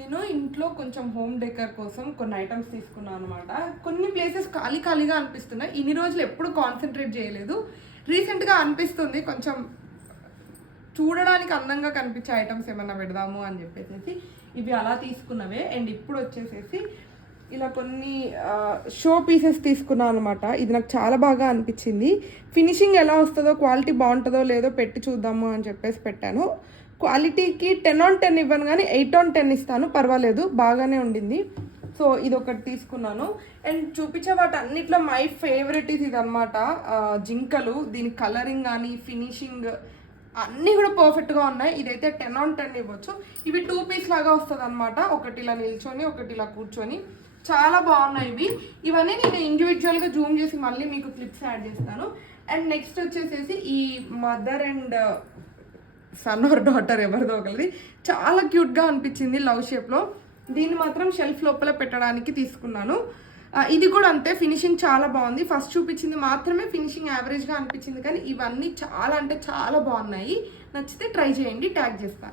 నేను ఇంట్లో కొంచెం హోమ్ డెకర్ కోసం కొన్ని ఐటమ్స్ తీసుకున్నాను అనమాట. కొన్ని ప్లేసెస్ ఖాళీగా అనిపిస్తున్నాయి. ఇన్ని రోజులు ఎప్పుడు కాన్సన్ట్రేట్ చేయలేదు. రీసెంట్గా అనిపిస్తుంది కొంచెం చూడడానికి అందంగా కనిపించే ఐటమ్స్ ఏమన్నా పెడదాము అని చెప్పేసి ఇవి అలా తీసుకున్నవే. అండ్ ఇప్పుడు వచ్చేసేసి ఇలా కొన్ని షో పీసెస్ తీసుకున్నాను అనమాట. ఇది నాకు చాలా బాగా అనిపించింది. ఫినిషింగ్ ఎలా వస్తుందో, క్వాలిటీ బాగుంటుందో లేదో పెట్టి చూద్దాము అని చెప్పేసి పెట్టాను. క్వాలిటీకి 10/10 ఇవ్వను కానీ 8/10 ఇస్తాను, పర్వాలేదు, బాగానే ఉండింది. సో ఇది ఒకటి తీసుకున్నాను. అండ్ చూపించే వాటి అన్నిట్లో మై ఫేవరెట్ ఇది అనమాట, జింకలు. దీని కలరింగ్ కానీ ఫినిషింగ్ అన్నీ కూడా పర్ఫెక్ట్గా ఉన్నాయి. ఇదైతే 10/10 ఇవ్వచ్చు. ఇవి 2 పీస్ లాగా వస్తుంది అనమాట. ఒకటి ఇలా నిల్చొని ఒకటి ఇలా కూర్చొని చాలా బాగున్నాయి ఇవి. ఇవన్నీ నేను ఇండివిజువల్గా జూమ్ చేసి మళ్ళీ మీకు క్లిప్స్ యాడ్ చేస్తాను. అండ్ నెక్స్ట్ వచ్చేసేసి ఈ mother and son or daughter ఎవరిదో ఒకరిది చాలా క్యూట్గా అనిపించింది లవ్ షేప్లో. దీన్ని మాత్రం షెల్ఫ్ లోపల పెట్టడానికి తీసుకున్నాను. ఇది కూడా అంతే, ఫినిషింగ్ చాలా బాగుంది. ఫస్ట్ చూపించింది మాత్రమే ఫినిషింగ్ యావరేజ్గా అనిపించింది, కానీ ఇవన్నీ చాలా అంటే చాలా బాగున్నాయి. నచ్చితే ట్రై చేయండి, ట్యాగ్ చేస్తాను.